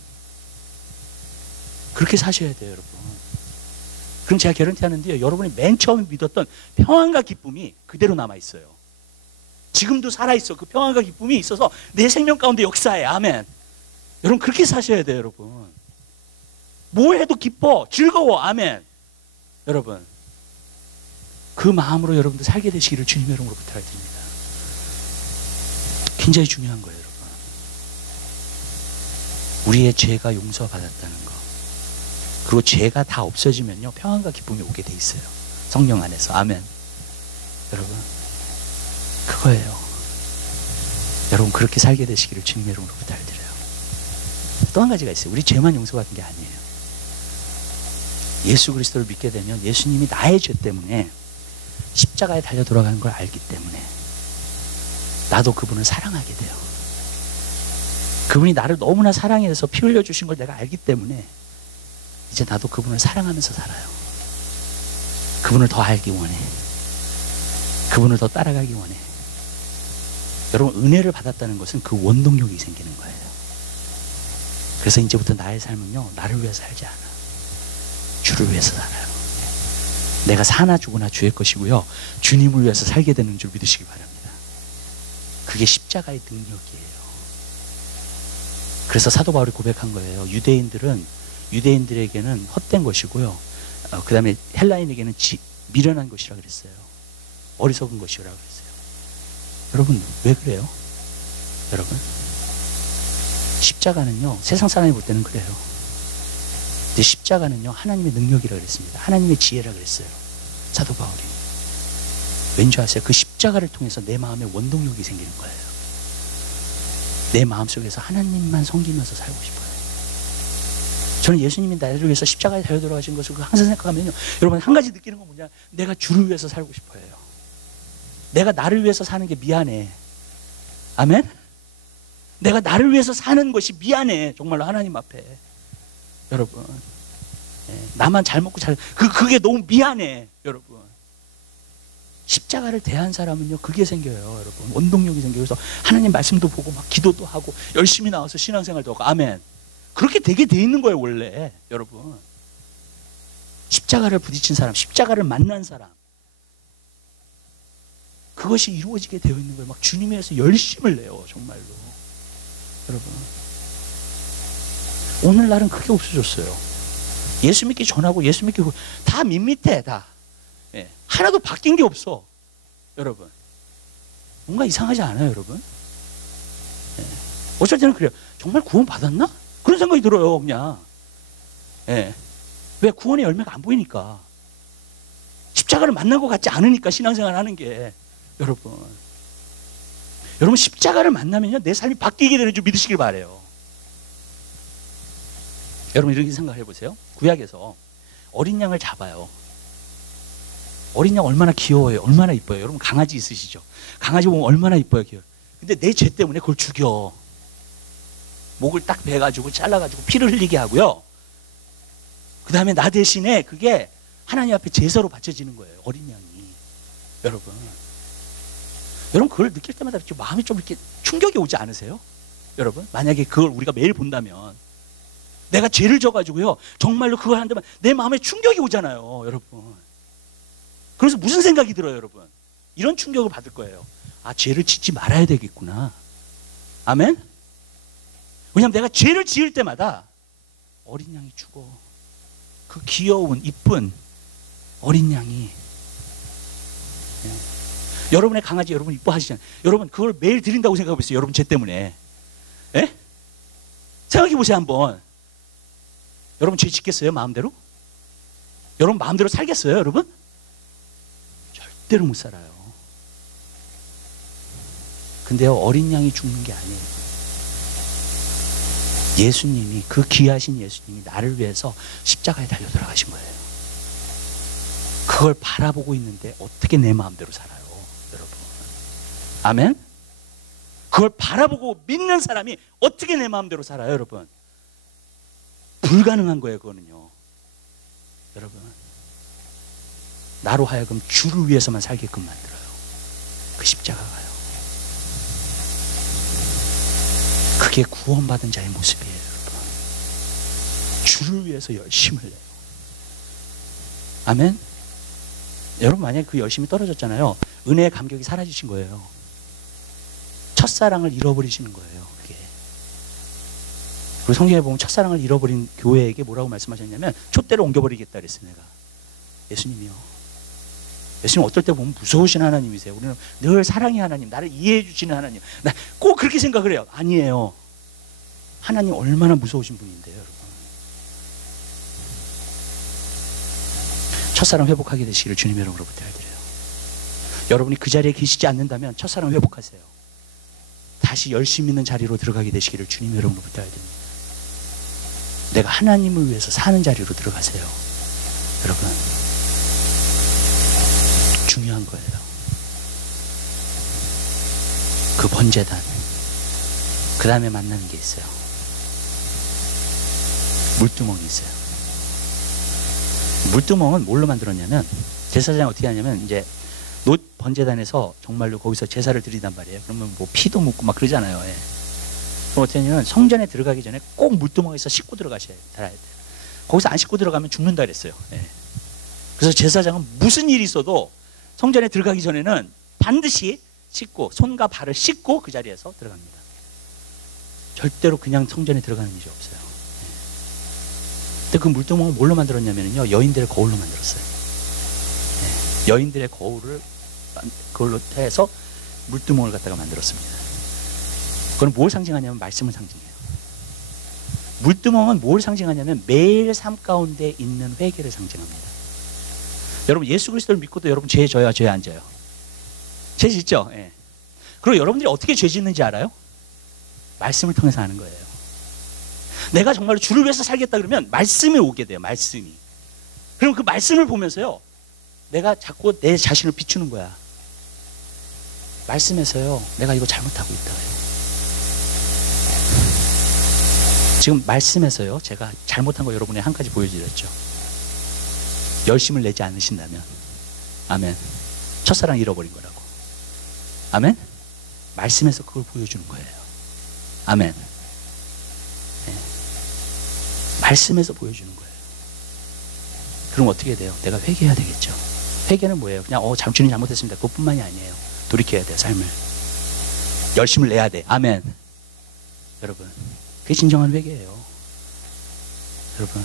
그렇게 사셔야 돼요, 여러분. 그럼 제가 개런티 하는데요, 여러분이 맨 처음에 믿었던 평안과 기쁨이 그대로 남아있어요. 지금도 살아있어. 그 평안과 기쁨이 있어서 내 생명 가운데 역사해. 아멘. 여러분 그렇게 사셔야 돼요, 여러분. 뭘 해도 기뻐, 즐거워. 아멘. 여러분 그 마음으로 여러분들 살게 되시기를 주님의 이름으로 부탁드립니다. 굉장히 중요한 거예요, 여러분. 우리의 죄가 용서받았다는 거, 그리고 죄가 다 없어지면요, 평안과 기쁨이 오게 돼 있어요, 성령 안에서. 아멘. 여러분 그거예요. 여러분 그렇게 살게 되시기를 주님의 이름으로 부탁드려요. 또 한 가지가 있어요. 우리 죄만 용서받은 게 아니에요. 예수 그리스도를 믿게 되면 예수님이 나의 죄 때문에 십자가에 달려 돌아가는 걸 알기 때문에 나도 그분을 사랑하게 돼요. 그분이 나를 너무나 사랑해서 피 흘려주신 걸 내가 알기 때문에 이제 나도 그분을 사랑하면서 살아요. 그분을 더 알기 원해. 그분을 더 따라가기 원해. 여러분 은혜를 받았다는 것은 그 원동력이 생기는 거예요. 그래서 이제부터 나의 삶은요, 나를 위해서 살지 않아. 주를 위해서 살아요. 내가 사나 죽으나 주의 것이고요, 주님을 위해서 살게 되는 줄 믿으시기 바랍니다. 그게 십자가의 능력이에요. 그래서 사도 바울이 고백한 거예요. 유대인들에게는 헛된 것이고요, 그 다음에 헬라인에게는 미련한 것이라고 그랬어요. 어리석은 것이라고 그랬어요. 여러분 왜 그래요? 여러분 십자가는요, 세상 사람이 볼 때는 그래요. 근데 십자가는요, 하나님의 능력이라고 그랬습니다. 하나님의 지혜라고 그랬어요, 사도 바울이. 왠지 아세요? 그 십자가를 통해서 내 마음에 원동력이 생기는 거예요. 내 마음속에서 하나님만 섬기면서 살고 싶어요. 저는 예수님이 나를 위해서 십자가에 달려 들어가신 것을 항상 생각하면요, 여러분 한 가지 느끼는 건 뭐냐, 내가 주를 위해서 살고 싶어요. 내가 나를 위해서 사는 게 미안해. 아멘? 내가 나를 위해서 사는 것이 미안해, 정말로 하나님 앞에. 여러분 나만 잘 먹고 그게 너무 미안해. 여러분 십자가를 대한 사람은요, 그게 생겨요. 여러분 원동력이 생겨요. 그래서 하나님 말씀도 보고 막 기도도 하고 열심히 나와서 신앙생활도 하고. 아멘. 그렇게 되게 돼 있는 거예요, 원래. 여러분 십자가를 부딪힌 사람, 십자가를 만난 사람, 그것이 이루어지게 되어 있는 거예요. 막 주님에 대해서 열심을 내요, 정말로. 여러분 오늘날은 그게 없어졌어요. 예수 믿기 전하고 예수 믿기 후 다 밋밋해, 다. 예. 하나도 바뀐 게 없어. 여러분 뭔가 이상하지 않아요, 여러분? 예. 어쩔 때는 그래요. 정말 구원 받았나? 그런 생각이 들어요, 그냥. 예. 왜? 구원의 열매가 안 보이니까. 십자가를 만난 것 같지 않으니까, 신앙생활 하는 게. 여러분 십자가를 만나면요, 내 삶이 바뀌게 되는 줄 믿으시길 바라요. 여러분 이렇게 생각해 보세요. 구약에서 어린 양을 잡아요. 어린 양 얼마나 귀여워요, 얼마나 이뻐요. 여러분 강아지 있으시죠? 강아지 보면 얼마나 이뻐요, 귀여워요. 근데 내 죄 때문에 그걸 죽여. 목을 딱 베가지고 잘라가지고 피를 흘리게 하고요, 그 다음에 나 대신에 그게 하나님 앞에 제사로 바쳐지는 거예요, 어린 양이. 여러분 그걸 느낄 때마다 이렇게 마음이 좀 이렇게 충격이 오지 않으세요? 여러분 만약에 그걸 우리가 매일 본다면. 내가 죄를 져가지고요, 정말로 그걸 한다면 내 마음에 충격이 오잖아요, 여러분. 그래서 무슨 생각이 들어요, 여러분? 이런 충격을 받을 거예요. 아, 죄를 짓지 말아야 되겠구나. 아멘? 왜냐하면 내가 죄를 지을 때마다 어린 양이 죽어. 그 귀여운 이쁜 어린 양이. 예. 여러분의 강아지 여러분 이뻐하시잖아요. 여러분 그걸 매일 드린다고 생각해 보세요. 여러분 죄 때문에. 예? 생각해 보세요 한번. 여러분 죄 짓겠어요 마음대로? 여러분 마음대로 살겠어요 여러분? 절대로 못 살아요. 근데요, 어린 양이 죽는 게 아니에요. 예수님이, 그 귀하신 예수님이 나를 위해서 십자가에 달려 들어가신 거예요. 그걸 바라보고 있는데 어떻게 내 마음대로 살아요, 여러분? 아멘? 그걸 바라보고 믿는 사람이 어떻게 내 마음대로 살아요, 여러분? 불가능한 거예요, 그거는요. 여러분, 나로 하여금 주를 위해서만 살게끔 만들어요. 그 십자가가요. 그게 구원받은 자의 모습이에요, 여러분. 주를 위해서 열심을 내요. 아멘? 여러분 만약에 그 열심이 떨어졌잖아요. 은혜의 감격이 사라지신 거예요. 첫사랑을 잃어버리시는 거예요, 그게. 그리고 성경에 보면 첫사랑을 잃어버린 교회에게 뭐라고 말씀하셨냐면 촛대로 옮겨버리겠다 그랬어요, 내가. 예수님이요. 예수님 어떨 때 보면 무서우신 하나님이세요. 우리는 늘 사랑의 하나님, 나를 이해해 주시는 하나님. 나 꼭 그렇게 생각을 해요. 아니에요. 하나님 얼마나 무서우신 분인데요, 여러분. 첫사랑 회복하게 되시기를 주님 여러분으로 부탁드려요. 여러분이 그 자리에 계시지 않는다면 첫사랑 회복하세요. 다시 열심 있는 자리로 들어가게 되시기를 주님 여러분으로 부탁드립니다. 내가 하나님을 위해서 사는 자리로 들어가세요. 여러분, 중요한 거예요. 그 번제단, 그 다음에 만나는 게 있어요. 물두멍이 있어요. 물두멍은 뭘로 만들었냐면, 제사장이 어떻게 하냐면 이제 노 번제단에서 정말로 거기서 제사를 드리단 말이에요. 그러면 뭐 피도 묻고 막 그러잖아요. 예. 그럼 어떻게 하냐면 성전에 들어가기 전에 꼭 물두멍에서 씻고 들어가셔야 돼요. 거기서 안 씻고 들어가면 죽는다 그랬어요. 예. 그래서 제사장은 무슨 일이 있어도 성전에 들어가기 전에는 반드시 씻고, 손과 발을 씻고 그 자리에서 들어갑니다. 절대로 그냥 성전에 들어가는 일이 없어요. 예. 근데 그 물두멍을 뭘로 만들었냐면요, 여인들의 거울로 만들었어요. 예. 여인들의 거울을 그걸로 해서 물두멍을 갖다가 만들었습니다. 그건 뭘 상징하냐면 말씀을 상징해요. 물두멍은 뭘 상징하냐면 매일 삶 가운데 있는 회개를 상징합니다. 여러분 예수 그리스도를 믿고도 여러분 죄 져요, 죄 안 져요? 죄 짓죠? 예. 그리고 여러분들이 어떻게 죄 짓는지 알아요? 말씀을 통해서 하는 거예요. 내가 정말로 주를 위해서 살겠다 그러면 말씀이 오게 돼요, 말씀이. 그럼 그 말씀을 보면서요, 내가 자꾸 내 자신을 비추는 거야. 말씀에서요, 내가 이거 잘못하고 있다. 지금 말씀에서요, 제가 잘못한 거 여러분이 한 가지 보여드렸죠. 열심을 내지 않으신다면. 아멘. 첫사랑 잃어버린 거라고. 아멘. 말씀에서 그걸 보여주는 거예요. 아멘. 네. 말씀에서 보여주는 거예요. 그럼 어떻게 돼요? 내가 회개해야 되겠죠. 회개는 뭐예요? 그냥 주님 잘못했습니다, 그것뿐만이 아니에요. 돌이켜야 돼요, 삶을. 열심을 내야 돼. 아멘. 여러분, 그게 진정한 회개예요. 여러분,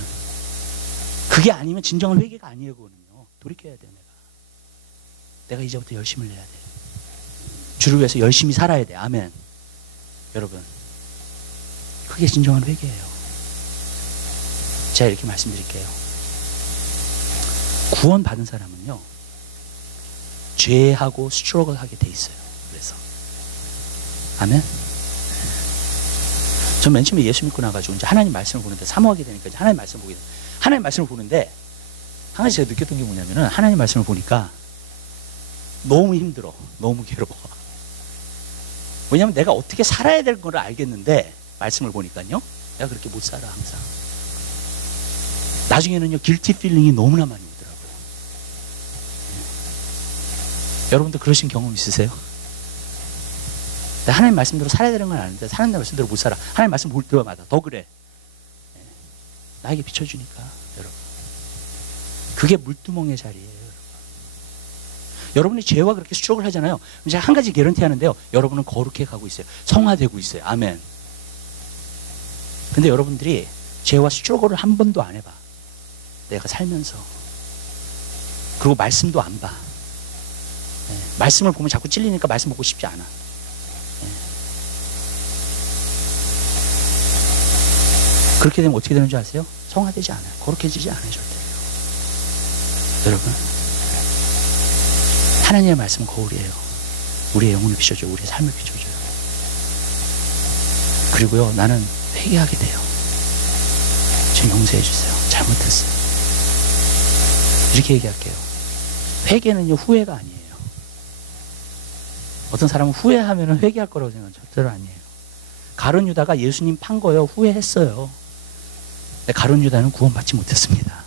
그게 아니면 진정한 회개가 아니에요. 그거는요, 돌이켜야 돼요. 내가 이제부터 열심을 내야 돼. 주를 위해서 열심히 살아야 돼. 아멘. 여러분, 그게 진정한 회개예요. 제가 이렇게 말씀드릴게요. 구원받은 사람은요, 죄하고 스트러글 하게 돼 있어요. 그래서 아멘. 전 맨 처음에 예수 믿고 나가지고 이제 하나님 말씀을 보는데, 사모하게 되니까 이제 하나님 말씀을 보게 돼요. 하나님 말씀을 보는데 한 가지 제가 느꼈던 게 뭐냐면은, 하나님 말씀을 보니까 너무 힘들어, 너무 괴로워. 왜냐면 내가 어떻게 살아야 될 거를 알겠는데, 말씀을 보니까요, 내가 그렇게 못 살아. 항상 나중에는요, 길티 필링이 너무나 많이 오더라고요. 여러분도 그러신 경험 있으세요? 하나님 말씀대로 살아야 되는 건 아는데 하나님 말씀대로 못 살아. 하나님 말씀 볼 때마다 더 그래. 나에게 비춰주니까. 여러분, 그게 물두멍의 자리예요. 여러분이 죄와 그렇게 수족을 하잖아요. 제가 한 가지 개런티 하는데요, 여러분은 거룩해 가고 있어요. 성화되고 있어요. 아멘. 근데 여러분들이 죄와 수족을 한 번도 안 해봐. 내가 살면서. 그리고 말씀도 안 봐. 말씀을 보면 자꾸 찔리니까 말씀 보고 싶지 않아. 그렇게 되면 어떻게 되는 줄 아세요? 성화되지 않아요. 거룩해지지 않아요. 절대. 여러분, 하나님의 말씀은 거울이에요. 우리의 영혼을 비춰줘요. 우리의 삶을 비춰줘요. 그리고요, 나는 회개하게 돼요. 저 용서해 주세요. 잘못했어요. 이렇게 얘기할게요. 회개는요, 후회가 아니에요. 어떤 사람은 후회하면 회개할 거라고 생각하는 절대로 아니에요. 가룟 유다가 예수님 판 거예요. 후회했어요. 근데 가룟 유다는 구원받지 못했습니다.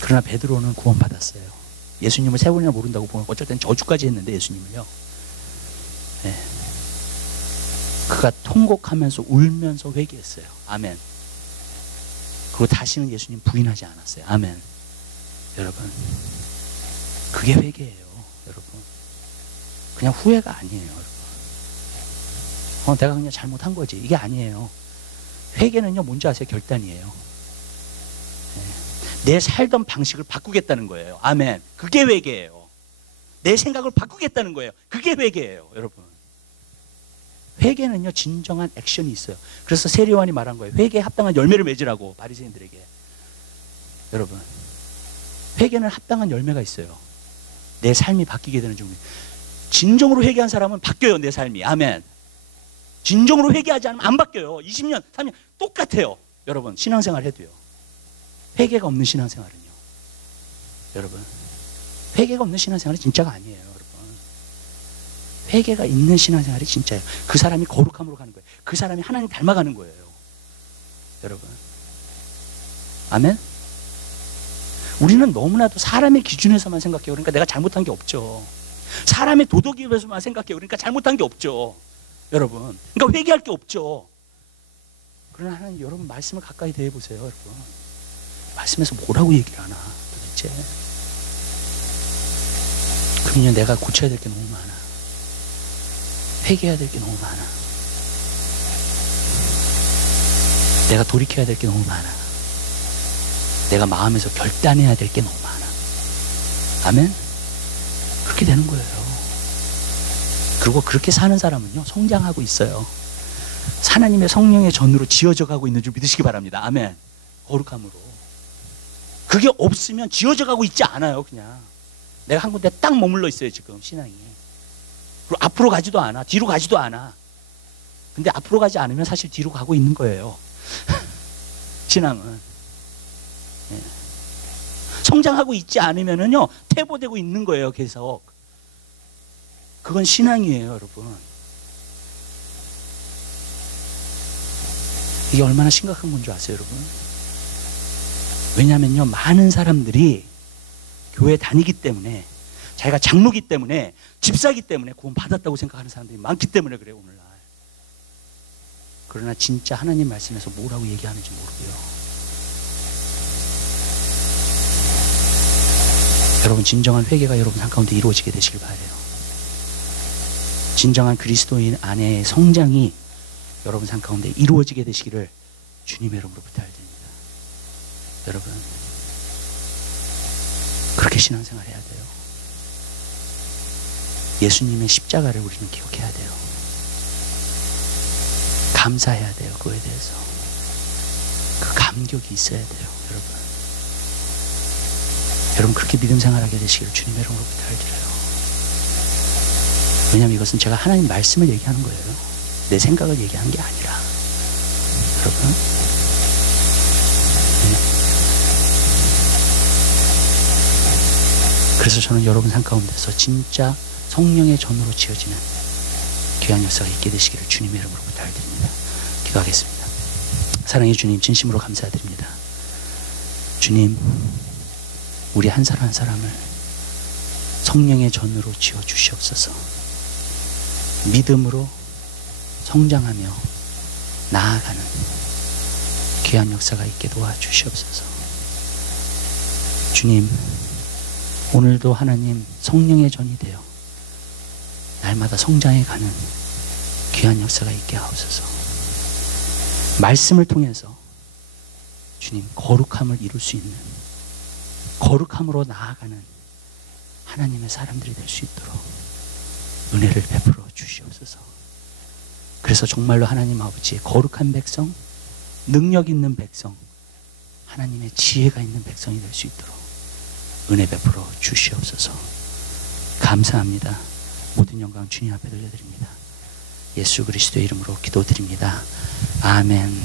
그러나 베드로는 구원받았어요. 예수님을 세 번이나 모른다고 보면 어쩔 땐 저주까지 했는데 예수님을요. 네. 그가 통곡하면서 울면서 회개했어요. 아멘. 그리고 다시는 예수님 부인하지 않았어요. 아멘. 여러분, 그게 회개예요. 여러분, 그냥 후회가 아니에요. 여러분, 내가 그냥 잘못한 거지, 이게 아니에요. 회개는요, 뭔지 아세요? 결단이에요. 네. 내 살던 방식을 바꾸겠다는 거예요. 아멘. 그게 회개예요. 내 생각을 바꾸겠다는 거예요. 그게 회개예요. 여러분, 회개는요, 진정한 액션이 있어요. 그래서 세례요한이 말한 거예요. 회개에 합당한 열매를 맺으라고, 바리새인들에게. 여러분, 회개는 합당한 열매가 있어요. 내 삶이 바뀌게 되는 중에. 진정으로 회개한 사람은 바뀌어요. 내 삶이. 아멘. 진정으로 회개하지 않으면 안 바뀌어요. 20년, 3년 똑같아요. 여러분, 신앙생활 해도요. 회개가 없는 신앙생활은요, 여러분, 회개가 없는 신앙생활은 진짜가 아니에요. 여러분, 회개가 있는 신앙생활이 진짜예요. 그 사람이 거룩함으로 가는 거예요. 그 사람이 하나님 닮아가는 거예요. 여러분, 아멘. 우리는 너무나도 사람의 기준에서만 생각해요. 그러니까 내가 잘못한 게 없죠. 사람의 도덕에 의해서만 생각해요. 그러니까 잘못한 게 없죠. 여러분, 그러니까 회개할 게 없죠. 그러나 하나님, 여러분 말씀을 가까이 대해보세요. 여러분, 말씀에서 뭐라고 얘기를 하나 도대체. 그러면 내가 고쳐야 될 게 너무 많아. 회개해야 될 게 너무 많아. 내가 돌이켜야 될 게 너무 많아. 내가 마음에서 결단해야 될 게 너무 많아. 아멘? 그렇게 되는 거예요. 그리고 그렇게 사는 사람은요, 성장하고 있어요. 하나님의 성령의 전으로 지어져 가고 있는 줄 믿으시기 바랍니다. 아멘. 거룩함으로. 그게 없으면 지어져 가고 있지 않아요. 그냥 내가 한 군데 딱 머물러 있어요. 지금 신앙이. 그리고 앞으로 가지도 않아. 뒤로 가지도 않아. 근데 앞으로 가지 않으면 사실 뒤로 가고 있는 거예요. 신앙은. 네. 성장하고 있지 않으면은요, 퇴보되고 있는 거예요. 계속. 그건 신앙이에요. 여러분, 이게 얼마나 심각한 건 줄 아세요? 여러분, 왜냐하면요, 많은 사람들이 교회 다니기 때문에, 자기가 장로기 때문에, 집사기 때문에 구원 받았다고 생각하는 사람들이 많기 때문에 그래요. 오늘날. 그러나 진짜 하나님 말씀에서 뭐라고 얘기하는지 모르고요. 여러분, 진정한 회개가 여러분 삶 가운데 이루어지게 되시길 바라요. 진정한 그리스도인 안에의 성장이 여러분 삶 가운데 이루어지게 되시기를 주님의 이름으로 부탁드립니다. 여러분, 그렇게 신앙생활 해야 돼요. 예수님의 십자가를 우리는 기억해야 돼요. 감사해야 돼요. 그거에 대해서 그 감격이 있어야 돼요. 여러분, 그렇게 믿음 생활하게 되시기를 주님의 이름으로 부탁드려요. 왜냐하면 이것은 제가 하나님 말씀을 얘기하는 거예요. 내 생각을 얘기하는 게 아니라. 여러분, 네. 그래서 저는 여러분 삶 가운데서 진짜 성령의 전으로 지어지는 귀한 역사가 있게 되시기를 주님의 이름으로 부탁드립니다. 기도하겠습니다. 사랑의 주님, 진심으로 감사드립니다. 주님, 우리 한 사람 한 사람을 성령의 전으로 지어 주시옵소서. 믿음으로 성장하며 나아가는 귀한 역사가 있게 도와주시옵소서. 주님, 오늘도 하나님 성령의 전이 되어 날마다 성장해 가는 귀한 역사가 있게 하옵소서. 말씀을 통해서 주님 거룩함을 이룰 수 있는, 거룩함으로 나아가는 하나님의 사람들이 될 수 있도록 은혜를 베풀어 주시옵소서. 그래서 정말로 하나님 아버지의 거룩한 백성, 능력 있는 백성, 하나님의 지혜가 있는 백성이 될 수 있도록 은혜 베풀어 주시옵소서. 감사합니다. 모든 영광 주님 앞에 돌려드립니다. 예수 그리스도의 이름으로 기도드립니다. 아멘.